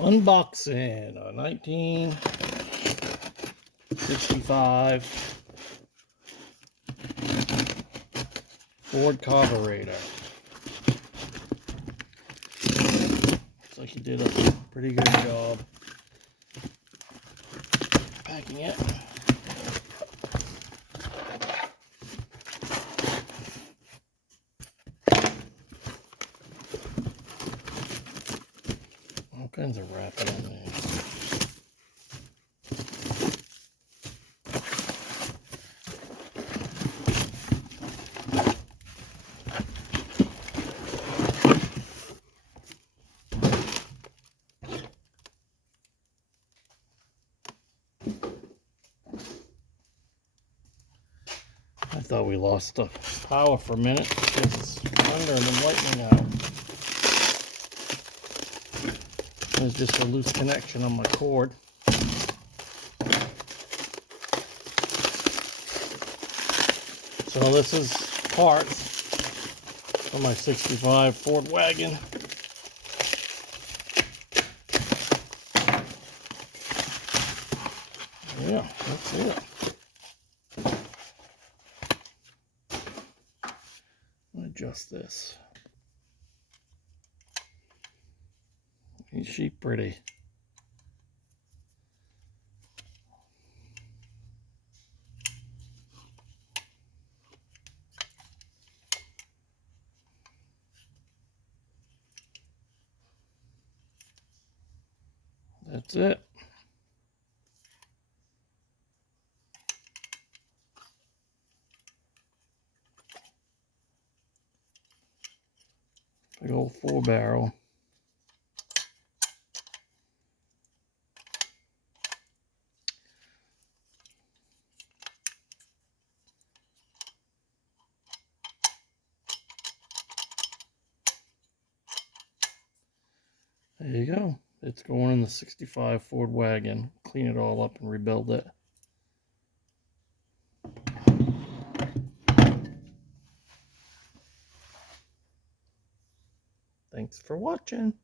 Unboxing a 1965 Ford carburetor. Looks like he did a pretty good job packing it. All kinds of wrapping on there. I thought we lost the power for a minute because it's thunder and lightning out. There's just a loose connection on my cord. So this is parts for my 65 Ford wagon. Yeah, that's it. Adjust this. Ain't she pretty? That's it. Big old 4-barrel. There you go. It's going in the 65 Ford wagon. Clean it all up and rebuild it. Thanks for watching.